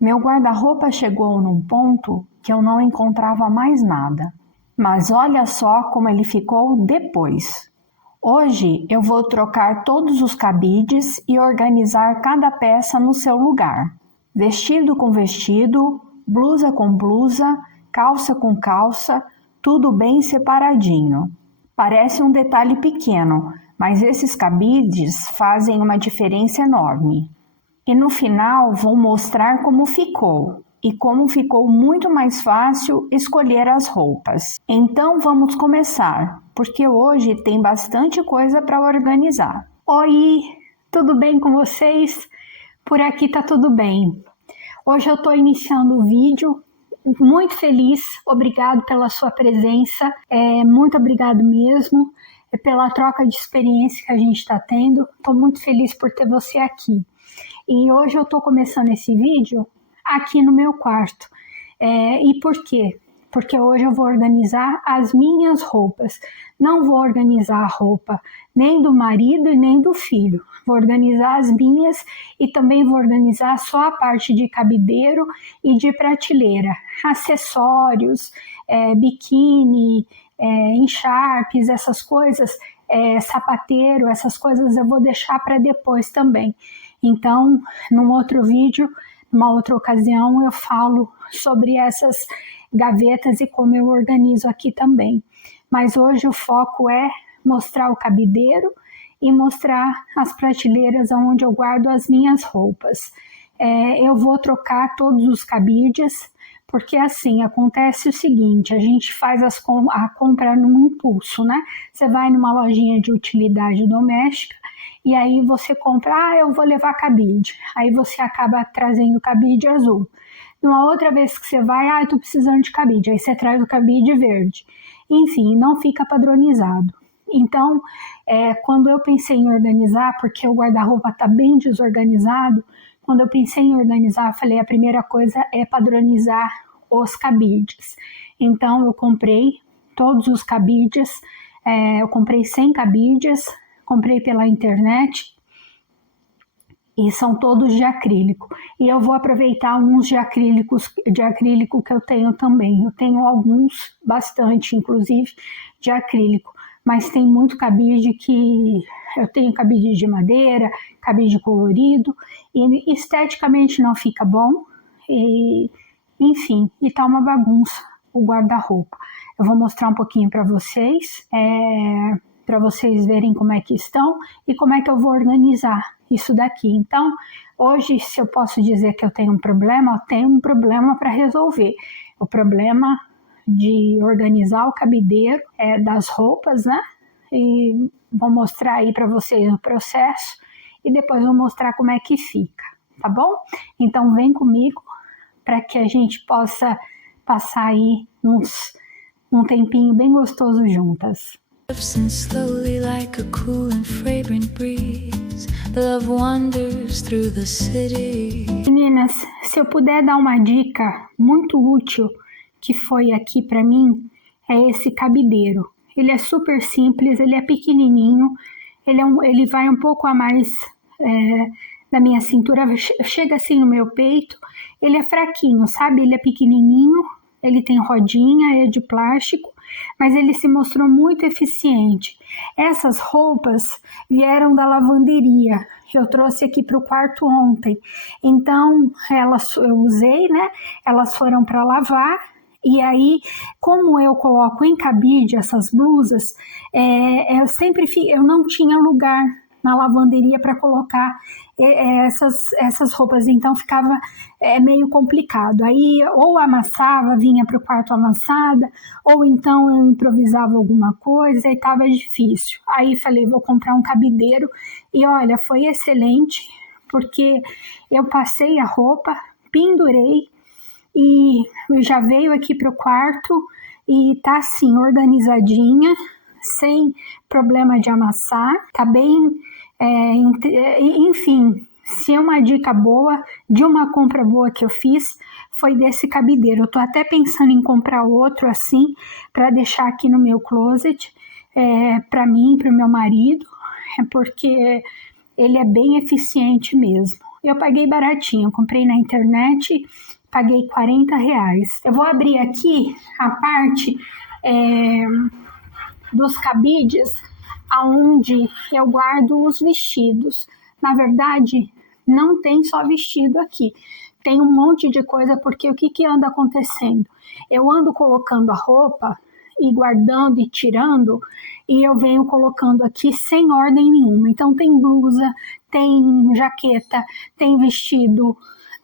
Meu guarda-roupa chegou num ponto que eu não encontrava mais nada. Mas olha só como ele ficou depois. Hoje eu vou trocar todos os cabides e organizar cada peça no seu lugar. Vestido com vestido, blusa com blusa, calça com calça, tudo bem separadinho. Parece um detalhe pequeno, mas esses cabides fazem uma diferença enorme. E no final vou mostrar como ficou e como ficou muito mais fácil escolher as roupas. Então vamos começar, porque hoje tem bastante coisa para organizar. Oi, tudo bem com vocês? Por aqui tá tudo bem. Hoje eu estou iniciando o vídeo, muito feliz, obrigado pela sua presença, muito obrigado mesmo pela troca de experiência que a gente está tendo. Estou muito feliz por ter você aqui. E hoje eu estou começando esse vídeo aqui no meu quarto. E por quê? Porque hoje eu vou organizar as minhas roupas. Não vou organizar a roupa nem do marido e nem do filho. Vou organizar as minhas e também vou organizar só a parte de cabideiro e de prateleira. Acessórios, biquíni, encharpes, essas coisas, sapateiro, essas coisas eu vou deixar para depois também. Então, num outro vídeo, numa outra ocasião, eu falo sobre essas gavetas e como eu organizo aqui também. Mas hoje o foco é mostrar o cabideiro e mostrar as prateleiras onde eu guardo as minhas roupas. Eu vou trocar todos os cabides, porque assim, acontece o seguinte, a gente faz a compra num impulso, né? Você vai numa lojinha de utilidade doméstica, e aí você compra, eu vou levar cabide. Aí você acaba trazendo cabide azul. Numa outra vez que você vai, eu tô precisando de cabide. Aí você traz o cabide verde. Enfim, não fica padronizado. Então, quando eu pensei em organizar, porque o guarda-roupa tá bem desorganizado, quando eu pensei em organizar, eu falei, a primeira coisa é padronizar os cabides. Então, eu comprei todos os cabides, eu comprei 100 cabides, comprei pela internet e são todos de acrílico. E eu vou aproveitar uns de acrílico que eu tenho também. Eu tenho alguns, bastante inclusive, de acrílico. Mas tem muito cabide que eu tenho cabide de madeira, cabide colorido, e esteticamente não fica bom. Enfim, e tá uma bagunça o guarda-roupa. Eu vou mostrar um pouquinho para vocês verem como é que estão e como é que eu vou organizar isso daqui. Então, hoje, se eu posso dizer que eu tenho um problema, eu tenho um problema para resolver. O problema de organizar o cabideiro das roupas, né? E vou mostrar aí para vocês o processo e depois vou mostrar como é que fica, tá bom? Então, vem comigo para que a gente possa passar aí um tempinho bem gostoso juntas. Slowly like a cool and fragrant breeze, love wanders through the city. Meninas, se eu puder dar uma dica muito útil que foi aqui para mim, é esse cabideiro. Ele é super simples, ele é pequenininho, ele vai um pouco a mais da minha cintura, chega assim no meu peito. Ele é fraquinho, sabe? Ele é pequenininho, ele tem rodinha, é de plástico, mas ele se mostrou muito eficiente. Essas roupas vieram da lavanderia, que eu trouxe aqui para o quarto ontem. Então, eu usei, né? Elas foram para lavar. E aí, como eu coloco em cabide essas blusas, eu não tinha lugar na lavanderia para colocar essas roupas, então ficava meio complicado. Aí ou amassava, vinha para o quarto amassada, ou então eu improvisava alguma coisa e estava difícil. Aí falei, vou comprar um cabideiro e olha, foi excelente, porque eu passei a roupa, pendurei e já veio aqui para o quarto e tá assim, organizadinha, sem problema de amassar, tá bem, enfim, se é uma dica boa, de uma compra boa que eu fiz, foi desse cabideiro. Eu tô até pensando em comprar outro assim, para deixar aqui no meu closet, para mim, para o meu marido, porque ele é bem eficiente mesmo. eu paguei baratinho, eu comprei na internet, paguei R$ 40. Eu vou abrir aqui a parte dos cabides aonde eu guardo os vestidos. Na verdade, não tem só vestido aqui, tem um monte de coisa, porque o que anda acontecendo? Eu ando colocando a roupa e guardando e tirando, e eu venho colocando aqui sem ordem nenhuma. Então tem blusa, tem jaqueta, tem vestido,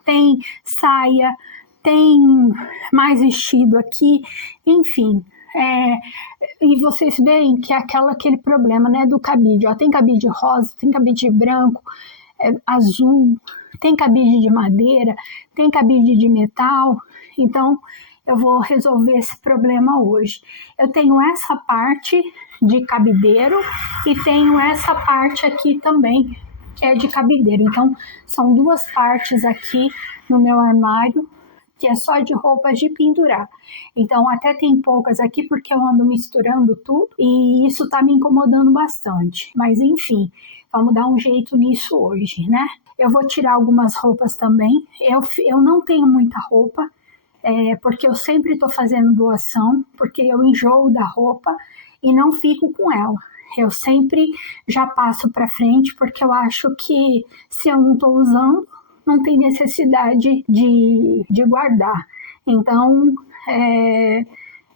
tem saia, tem mais vestido aqui, enfim. E vocês veem que é aquele problema, né, do cabide. Tem cabide rosa, tem cabide branco, azul, tem cabide de madeira, tem cabide de metal. Então eu vou resolver esse problema hoje. Eu tenho essa parte de cabideiro e tenho essa parte aqui também, que é de cabideiro. Então são duas partes aqui no meu armário, que é só de roupas de pendurar. Então até tem poucas aqui porque eu ando misturando tudo e isso tá me incomodando bastante. Mas enfim, vamos dar um jeito nisso hoje, né? Eu vou tirar algumas roupas também. Eu não tenho muita roupa, porque eu sempre estou fazendo doação, porque eu enjoo da roupa e não fico com ela. Eu sempre já passo para frente, porque eu acho que se eu não estou usando, não tem necessidade de guardar. Então,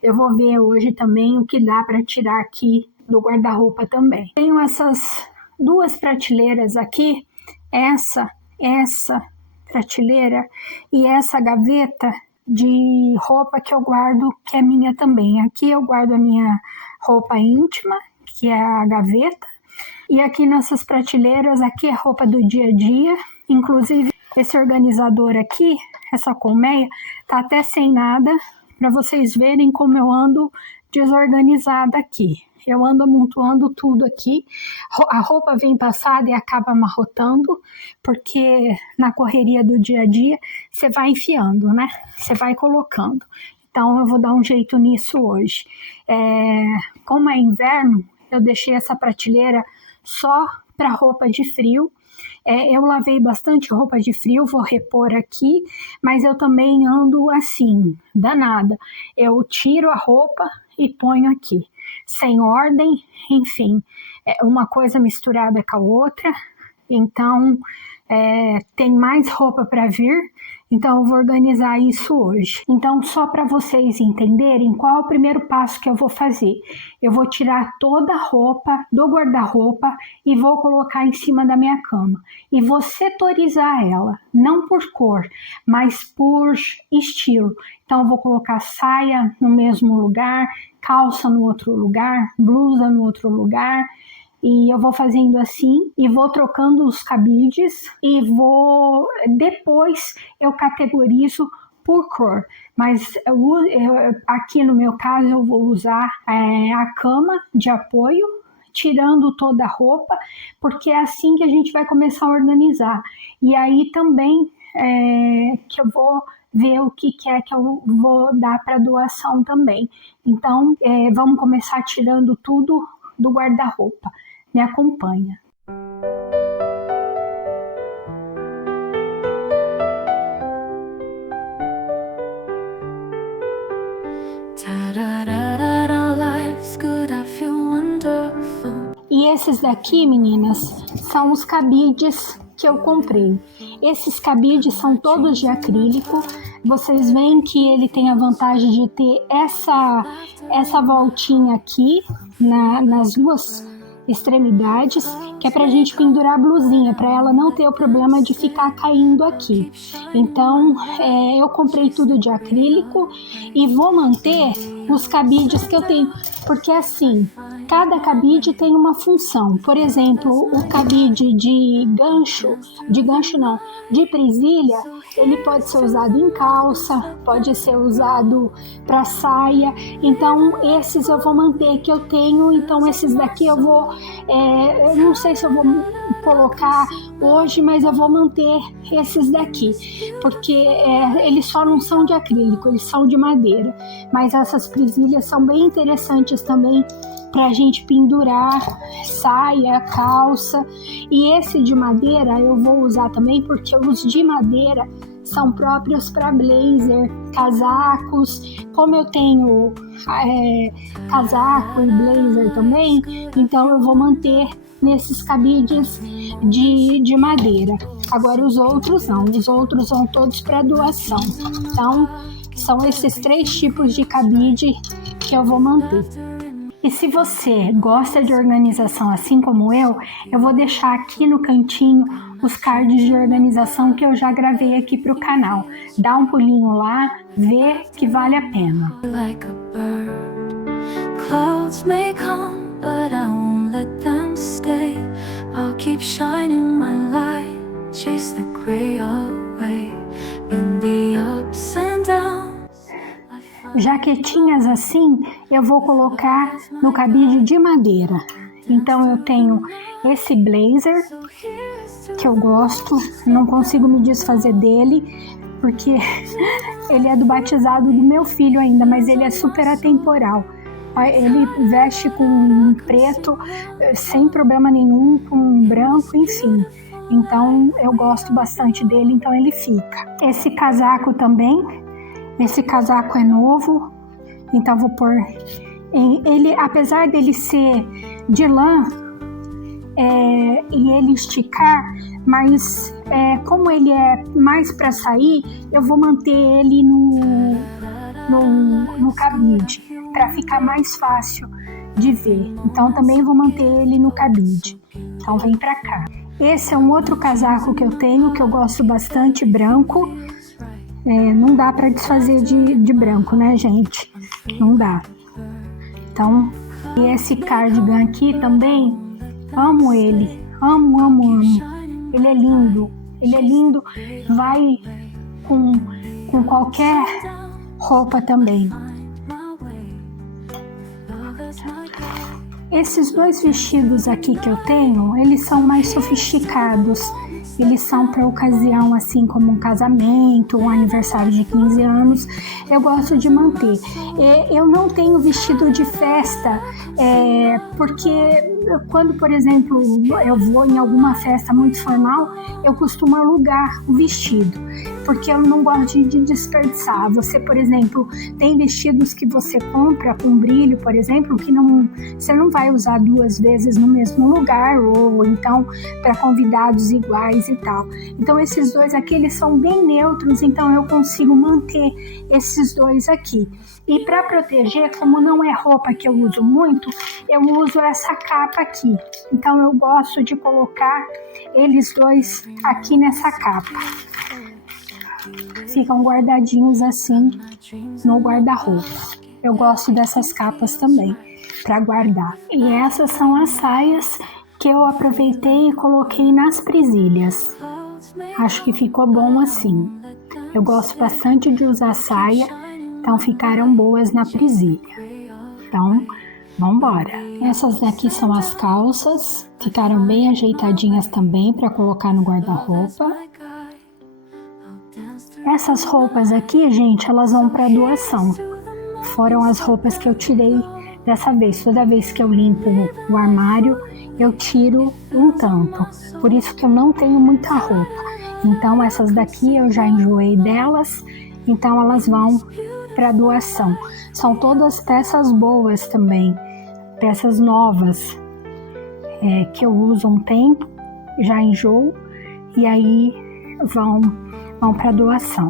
eu vou ver hoje também o que dá para tirar aqui do guarda-roupa também. Tenho essas duas prateleiras aqui, essa prateleira e essa gaveta de roupa que eu guardo, que é minha também. Aqui eu guardo a minha roupa íntima, que é a gaveta, e aqui nessas prateleiras, aqui é roupa do dia a dia. Inclusive esse organizador aqui, essa colmeia, tá até sem nada, para vocês verem como eu ando desorganizada aqui. Eu ando amontoando tudo aqui, a roupa vem passada e acaba amarrotando, porque na correria do dia a dia você vai enfiando, né? Você vai colocando. Então eu vou dar um jeito nisso hoje. Como é inverno, eu deixei essa prateleira só para roupa de frio. Eu lavei bastante roupa de frio, vou repor aqui, mas eu também ando assim, danada. Eu tiro a roupa e ponho aqui, sem ordem, enfim, uma coisa misturada com a outra. Então, tem mais roupa para vir, então eu vou organizar isso hoje. Então, só para vocês entenderem qual é o primeiro passo que eu vou fazer. Eu vou tirar toda a roupa do guarda-roupa e vou colocar em cima da minha cama. E vou setorizar ela, não por cor, mas por estilo. Então, eu vou colocar saia no mesmo lugar, calça no outro lugar, blusa no outro lugar. E eu vou fazendo assim e vou trocando os cabides e depois eu categorizo por cor. Mas aqui no meu caso eu vou usar a cama de apoio, tirando toda a roupa, porque é assim que a gente vai começar a organizar. E aí também que eu vou ver o que é que eu vou dar para doação também. Então vamos começar tirando tudo do guarda-roupa. Me acompanha. E esses daqui, meninas, são os cabides que eu comprei. Esses cabides são todos de acrílico. Vocês veem que ele tem a vantagem de ter essa voltinha aqui nas duas extremidades, que é pra gente pendurar a blusinha, para ela não ter o problema de ficar caindo aqui. Então, eu comprei tudo de acrílico e vou manter os cabides que eu tenho, porque assim, cada cabide tem uma função. Por exemplo, o cabide de presilha, ele pode ser usado em calça, pode ser usado para saia. Então, esses eu vou manter que eu tenho. Então, esses daqui eu não sei se eu vou colocar hoje, mas eu vou manter esses daqui, porque eles só não são de acrílico, eles são de madeira. Mas essas presilhas são bem interessantes também pra gente pendurar saia, calça. E esse de madeira eu vou usar também porque os de madeira são próprios para blazer, casacos. Como eu tenho casaco e blazer também, então eu vou manter nesses cabides de madeira. Agora os outros não, os outros vão todos para doação. Então são esses 3 tipos de cabide que eu vou manter. E se você gosta de organização assim como eu vou deixar aqui no cantinho os cards de organização que eu já gravei aqui para o canal. Dá um pulinho lá, vê que vale a pena. Clouds may come, but I won't let them stay. I'll keep shining my light, chase the gray away in the ups and downs. Jaquetinhas assim eu vou colocar no cabide de madeira. Então eu tenho esse blazer que eu gosto, não consigo me desfazer dele porque ele é do batizado do meu filho ainda, mas ele é super atemporal. Ele veste com preto sem problema nenhum, com branco, enfim. Então eu gosto bastante dele, então ele fica. Esse casaco também, esse casaco é novo, então vou pôr ele, apesar dele ser de lã e ele esticar, mas como ele é mais para sair, eu vou manter ele no cabide, para ficar mais fácil de ver. Então também vou manter ele no cabide. Então vem para cá. Esse é um outro casaco que eu tenho, que eu gosto bastante, branco. Não dá para desfazer de branco, né, gente? Não dá. Então, e esse cardigan aqui também, amo ele. Amo, amo, amo. Ele é lindo. Ele é lindo. Vai com qualquer roupa também. Esses 2 vestidos aqui que eu tenho, eles são mais sofisticados. Eles são para ocasião assim como um casamento, um aniversário de 15 anos. Eu gosto de manter. Eu não tenho vestido de festa, porque quando, por exemplo, eu vou em alguma festa muito formal, eu costumo alugar o vestido, porque eu não gosto de desperdiçar. Você, por exemplo, tem vestidos que você compra com brilho, por exemplo, que você não vai usar 2 vezes no mesmo lugar, ou então para convidados iguais e tal. Então esses 2 aqui, eles são bem neutros, então eu consigo manter esses 2 aqui. E para proteger, como não é roupa que eu uso muito, eu uso essa capa aqui. Então eu gosto de colocar eles 2 aqui nessa capa. Ficam guardadinhos assim no guarda-roupa. Eu gosto dessas capas também para guardar. E essas são as saias que eu aproveitei e coloquei nas presilhas. Acho que ficou bom assim. Eu gosto bastante de usar saia, então ficaram boas na presilha. Então, vamos embora. Essas daqui são as calças, ficaram bem ajeitadinhas também para colocar no guarda-roupa. Essas roupas aqui, gente, elas vão para doação. Foram as roupas que eu tirei dessa vez. Toda vez que eu limpo o armário, eu tiro um tanto. Por isso que eu não tenho muita roupa. Então essas daqui eu já enjoei delas, então elas vão para doação. São todas peças boas também, peças novas, que eu uso um tempo, já enjoo, e aí vão para doação.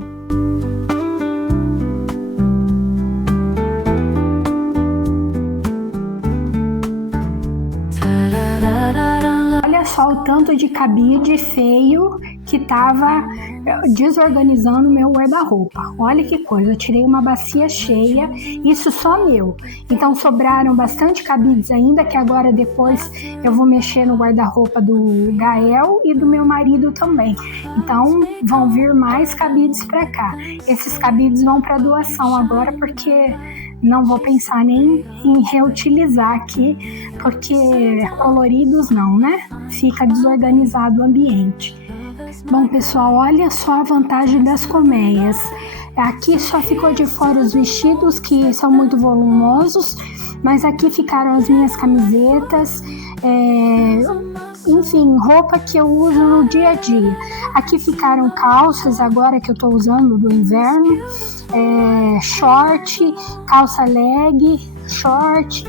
Olha só o tanto de cabide feio que estava desorganizando meu guarda-roupa. Olha que coisa, eu tirei uma bacia cheia, isso só meu. Então sobraram bastante cabides ainda, que agora depois eu vou mexer no guarda-roupa do Gael e do meu marido também. Então vão vir mais cabides para cá. Esses cabides vão para doação agora, porque não vou pensar nem em reutilizar aqui, porque coloridos não, né? Fica desorganizado o ambiente. Bom, pessoal, olha só a vantagem das colmeias. Aqui só ficou de fora os vestidos, que são muito volumosos, Mas aqui ficaram as minhas camisetas, enfim, roupa que eu uso no dia a dia. Aqui ficaram calças agora que eu tô usando do inverno, short, calça leg, short,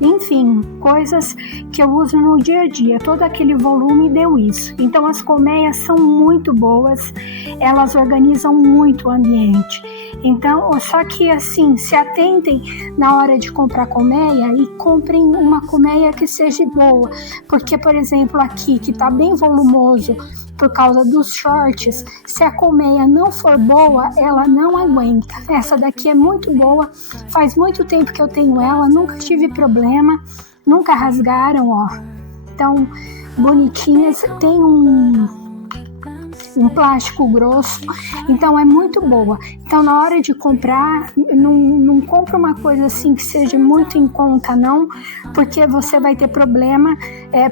enfim, coisas que eu uso no dia a dia. Todo aquele volume deu isso. Então as colmeias são muito boas, elas organizam muito o ambiente. Então, só que assim, se atentem na hora de comprar colmeia e comprem uma colmeia que seja boa. Porque, por exemplo, aqui que tá bem volumoso por causa dos shorts, se a colmeia não for boa, ela não aguenta. Essa daqui é muito boa, faz muito tempo que eu tenho ela, nunca tive problema, nunca rasgaram, ó. Então, bonitinhas, tem um plástico grosso, então é muito boa. Então na hora de comprar, não compra uma coisa assim que seja muito em conta não, porque você vai ter problema,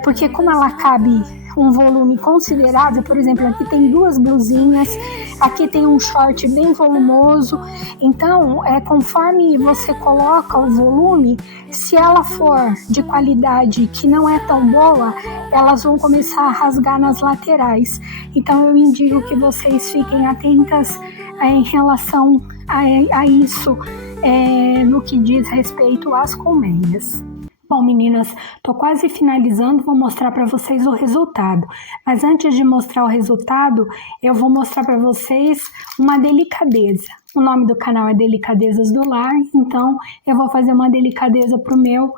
porque como ela cabe um volume considerável, por exemplo, aqui tem 2 blusinhas, aqui tem um short bem volumoso, então conforme você coloca o volume, se ela for de qualidade que não é tão boa, elas vão começar a rasgar nas laterais. Então eu indico que vocês fiquem atentas em relação a isso, no que diz respeito às colmeias. Bom, meninas, tô quase finalizando, vou mostrar para vocês o resultado. Mas antes de mostrar o resultado, eu vou mostrar para vocês uma delicadeza. O nome do canal é Delicadezas do Lar, então eu vou fazer uma delicadeza pro meu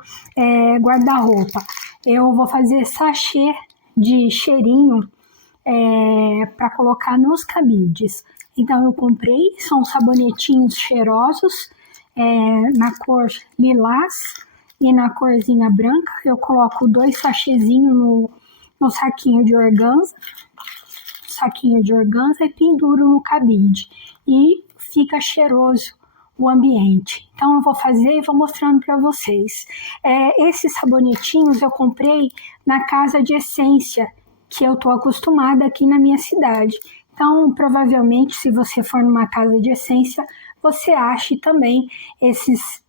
guarda-roupa. Eu vou fazer sachê de cheirinho para colocar nos cabides. Então eu comprei, são sabonetinhos cheirosos na cor lilás e na corzinha branca. Eu coloco 2 sachêzinhos no saquinho de organza, e penduro no cabide e fica cheiroso o ambiente. Então eu vou fazer e vou mostrando para vocês. Esses sabonetinhos eu comprei na casa de essência que eu tô acostumada aqui na minha cidade. Então, provavelmente, se você for numa casa de essência, você ache também esses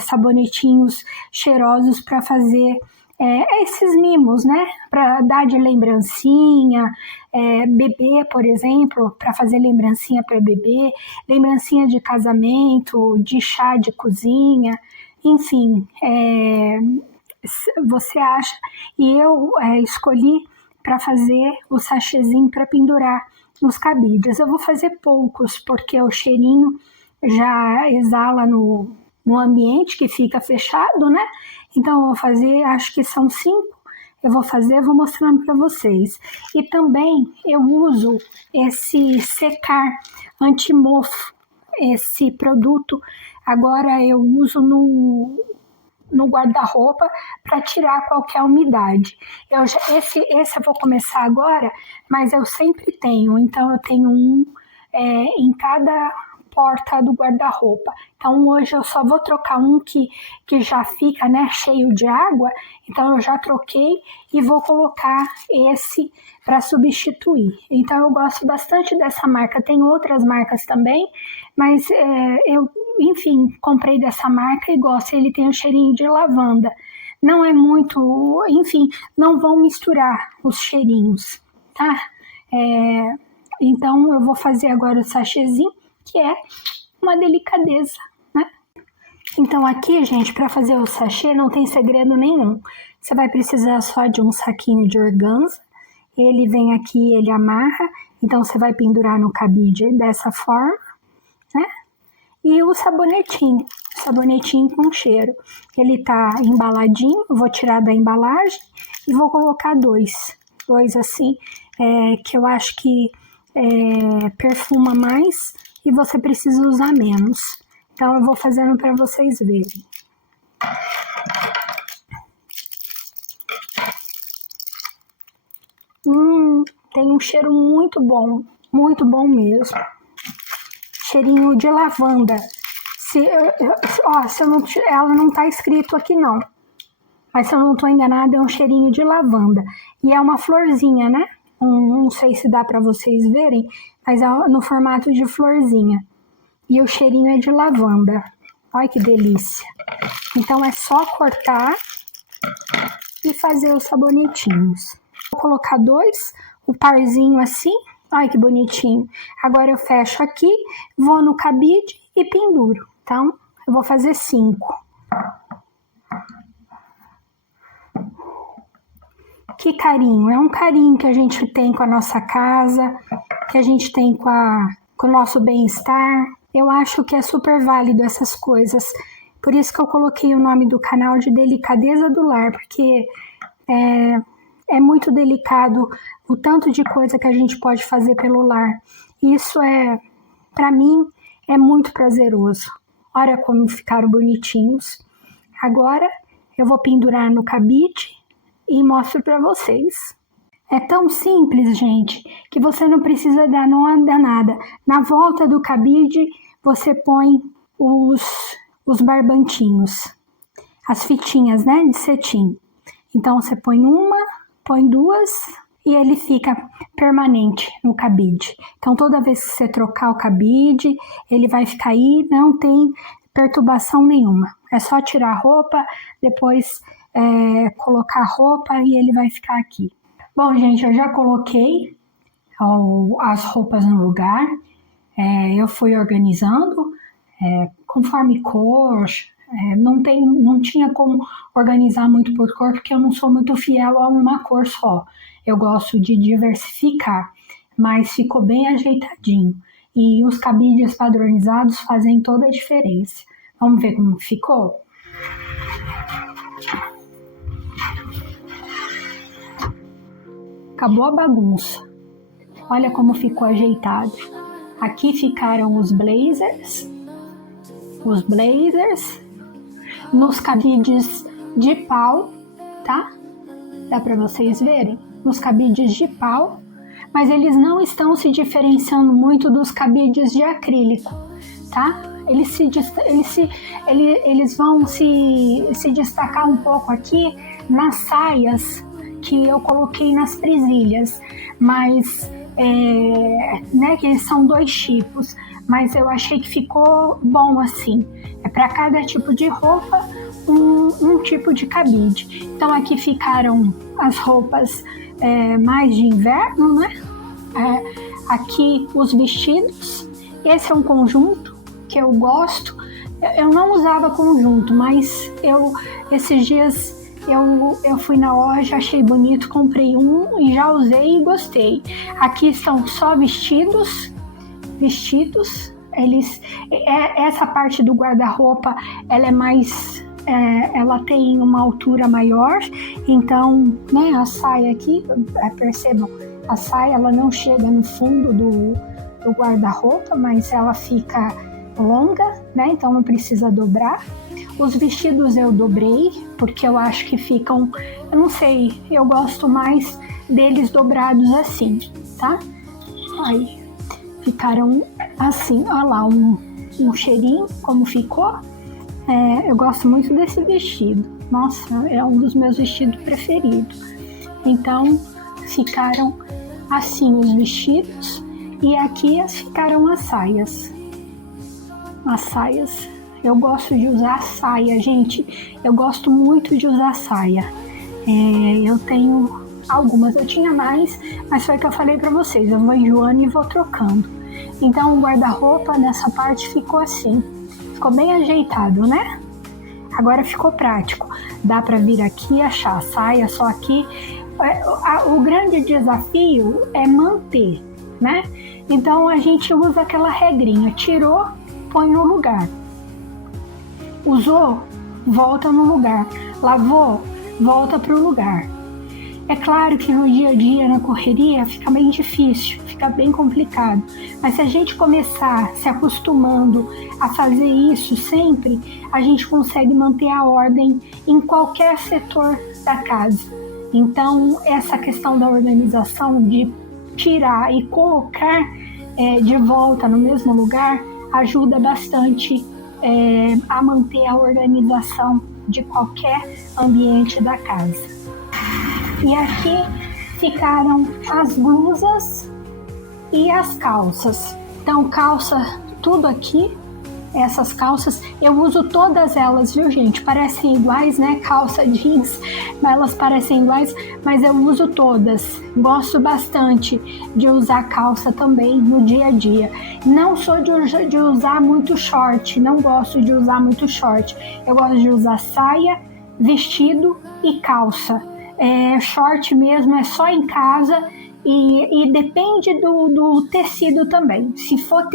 sabonetinhos cheirosos para fazer esses mimos, né? Para dar de lembrancinha, bebê, por exemplo, para fazer lembrancinha para bebê, lembrancinha de casamento, de chá de cozinha, enfim, você acha. E eu escolhi para fazer o sachêzinho para pendurar nos cabides. Eu vou fazer poucos, porque o cheirinho já exala no ambiente que fica fechado, né? Então eu vou fazer, acho que são 5. Eu vou mostrando para vocês. E também eu uso esse secar anti-mofo, esse produto. Agora eu uso no guarda-roupa para tirar qualquer umidade. Esse eu vou começar agora, mas eu sempre tenho. Então eu tenho um em cada porta do guarda-roupa. Então hoje eu só vou trocar um que já fica, né, cheio de água. Então eu já troquei e vou colocar esse para substituir. Então eu gosto bastante dessa marca. Tem outras marcas também, mas eu, enfim, comprei dessa marca e gosto. Ele tem um cheirinho de lavanda. Não é muito, enfim, não vão misturar os cheirinhos, tá? Então eu vou fazer agora o sachêzinho, que é uma delicadeza, né? Então aqui, gente, para fazer o sachê não tem segredo nenhum. Você vai precisar só de um saquinho de organza. Ele vem aqui, ele amarra. Então você vai pendurar no cabide dessa forma, né? E o sabonetinho com cheiro. Ele tá embaladinho, vou tirar da embalagem e vou colocar dois assim, que eu acho que perfuma mais e você precisa usar menos. Então eu vou fazendo para vocês verem. Tem um cheiro muito bom mesmo. Cheirinho de lavanda. Ela não tá escrito aqui não. Mas se eu não tô enganada, é um cheirinho de lavanda. E é uma florzinha, né? Não sei se dá para vocês verem, mas é no formato de florzinha. E o cheirinho é de lavanda. Olha que delícia. Então é só cortar e fazer os sabonetinhos. Vou colocar 2, o parzinho assim. Olha que bonitinho. Agora eu fecho aqui, vou no cabide e penduro. Então eu vou fazer 5. Que carinho, é um carinho que a gente tem com a nossa casa, que a gente tem com o nosso bem-estar. Eu acho que é super válido essas coisas. Por isso que eu coloquei o nome do canal de Delicadeza do Lar, porque é muito delicado o tanto de coisa que a gente pode fazer pelo lar. Isso para mim, é muito prazeroso. Olha como ficaram bonitinhos. Agora eu vou pendurar no cabide e mostro para vocês. É tão simples, gente, que você não precisa dar nada. Na volta do cabide, você põe os barbantinhos, as fitinhas, né, de cetim. Então, você põe uma, põe 2 e ele fica permanente no cabide. Então, toda vez que você trocar o cabide, ele vai ficar aí, não tem perturbação nenhuma. É só tirar a roupa, depois colocar a roupa e ele vai ficar aqui. Bom, gente, eu já coloquei as roupas no lugar. Eu fui organizando conforme cor. Não tinha como organizar muito por cor, porque eu não sou muito fiel a uma cor só. Eu gosto de diversificar, mas ficou bem ajeitadinho. E os cabides padronizados fazem toda a diferença. Vamos ver como ficou? Acabou a bagunça. Olha como ficou ajeitado. Aqui ficaram os blazers. Nos cabides de pau, tá? Dá para vocês verem? Nos cabides de pau, mas eles não estão se diferenciando muito dos cabides de acrílico, tá? Eles vão se destacar um pouco aqui nas saias que eu coloquei nas presilhas, mas que eles são 2 tipos, mas eu achei que ficou bom assim. Para cada tipo de roupa, um tipo de cabide. Então aqui ficaram as roupas mais de inverno, né? Aqui os vestidos. Esse é um conjunto que eu gosto. Eu não usava conjunto, mas esses dias eu fui na loja, achei bonito, comprei um e já usei e gostei. Aqui estão só vestidos. Essa parte do guarda-roupa, ela é mais, ela tem uma altura maior, então, né, a saia aqui, percebam, a saia ela não chega no fundo do guarda-roupa, mas ela fica longa, né, então não precisa dobrar. Os vestidos eu dobrei, porque eu acho que ficam, eu não sei, eu gosto mais deles dobrados assim, tá? Aí, ficaram assim, olha lá, um cheirinho, como ficou. Eu gosto muito desse vestido. Nossa, é um dos meus vestidos preferidos. Então, ficaram assim os vestidos. E aqui ficaram as saias. As saias. Eu gosto de usar saia, gente. Eu gosto muito de usar saia. Eu tenho algumas, eu tinha mais, mas foi o que eu falei pra vocês. Eu vou enjoando e vou trocando. Então o guarda-roupa nessa parte ficou assim. Ficou bem ajeitado, né? Agora ficou prático. Dá pra vir aqui e achar a saia só aqui. O grande desafio é manter, né? Então a gente usa aquela regrinha. Tirou, põe no lugar. Usou, volta no lugar. Lavou, volta pro lugar. É claro que no dia a dia, na correria, fica bem difícil, fica bem complicado. Mas se a gente começar se acostumando a fazer isso sempre, a gente consegue manter a ordem em qualquer setor da casa. Então, essa questão da organização, de tirar e colocar de volta no mesmo lugar, ajuda bastante a manter a organização de qualquer ambiente da casa. E aqui ficaram as blusas e as calças. Então, calça tudo aqui, essas calças. Eu uso todas elas, viu, gente? Parecem iguais, né? Calça jeans, elas parecem iguais, mas eu uso todas. Gosto bastante de usar calça também no dia a dia. Não sou de usar muito short, não gosto de usar muito short. Eu gosto de usar saia, vestido e calça. Short mesmo é só em casa. E depende do tecido também. Se for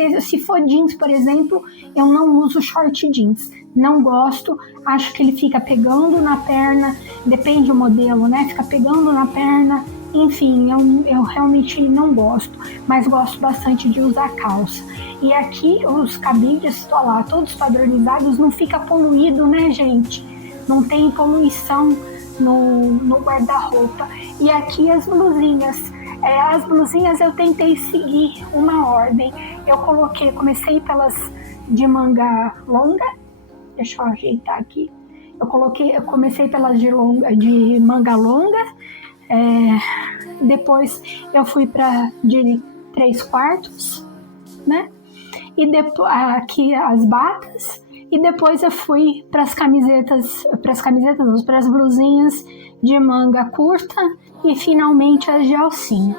jeans, por exemplo, eu não uso short jeans. Não gosto, acho que ele fica pegando na perna, depende do modelo, né? Fica pegando na perna, enfim, eu realmente não gosto, mas gosto bastante de usar calça. E aqui os cabides, tô lá, todos padronizados, não fica poluído, né, gente? Não tem poluição no guarda-roupa. E aqui as blusinhas. As blusinhas eu tentei seguir uma ordem. Comecei pelas de manga longa. Deixa eu ajeitar aqui. Eu comecei pelas de manga longa. Depois eu fui para de 3/4, né? E depois aqui as batas. E depois eu fui para as blusinhas de manga curta e finalmente as de alcinha.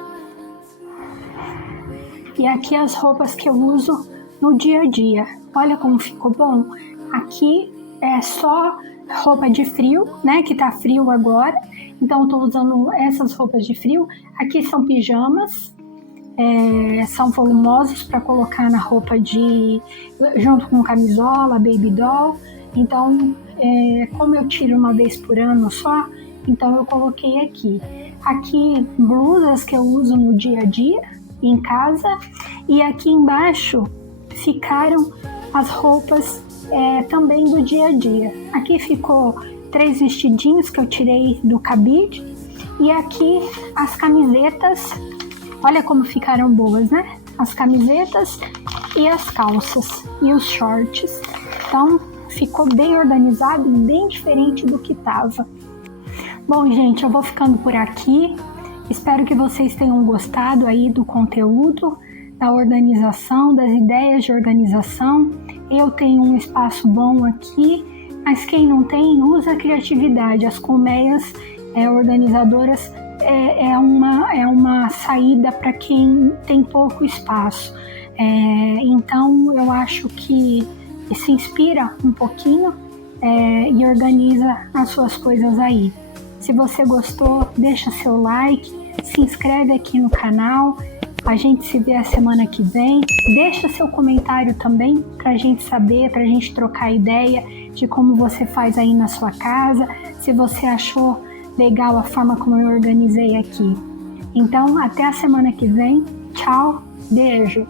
E aqui as roupas que eu uso no dia a dia. Olha como ficou bom. Aqui é só roupa de frio, né? Que tá frio agora. Então eu tô usando essas roupas de frio. Aqui são pijamas. São volumosos para colocar na roupa junto com camisola, baby doll. Então, como eu tiro uma vez por ano só, então eu coloquei aqui. Aqui blusas que eu uso no dia a dia, em casa. E aqui embaixo ficaram as roupas também do dia a dia. Aqui ficou 3 vestidinhos que eu tirei do cabide. E aqui as camisetas. Olha como ficaram boas, né? As camisetas e as calças e os shorts. Então, ficou bem organizado e bem diferente do que estava. Bom, gente, eu vou ficando por aqui. Espero que vocês tenham gostado aí do conteúdo, da organização, das ideias de organização. Eu tenho um espaço bom aqui, mas quem não tem, usa a criatividade. As colmeias organizadoras é uma saída para quem tem pouco espaço. Então, eu acho que se inspira um pouquinho e organiza as suas coisas aí. Se você gostou, deixa seu like, se inscreve aqui no canal. A gente se vê a semana que vem. Deixa seu comentário também para a gente saber, para a gente trocar ideia de como você faz aí na sua casa, se você achou legal a forma como eu organizei aqui. Então, até a semana que vem. Tchau, beijo!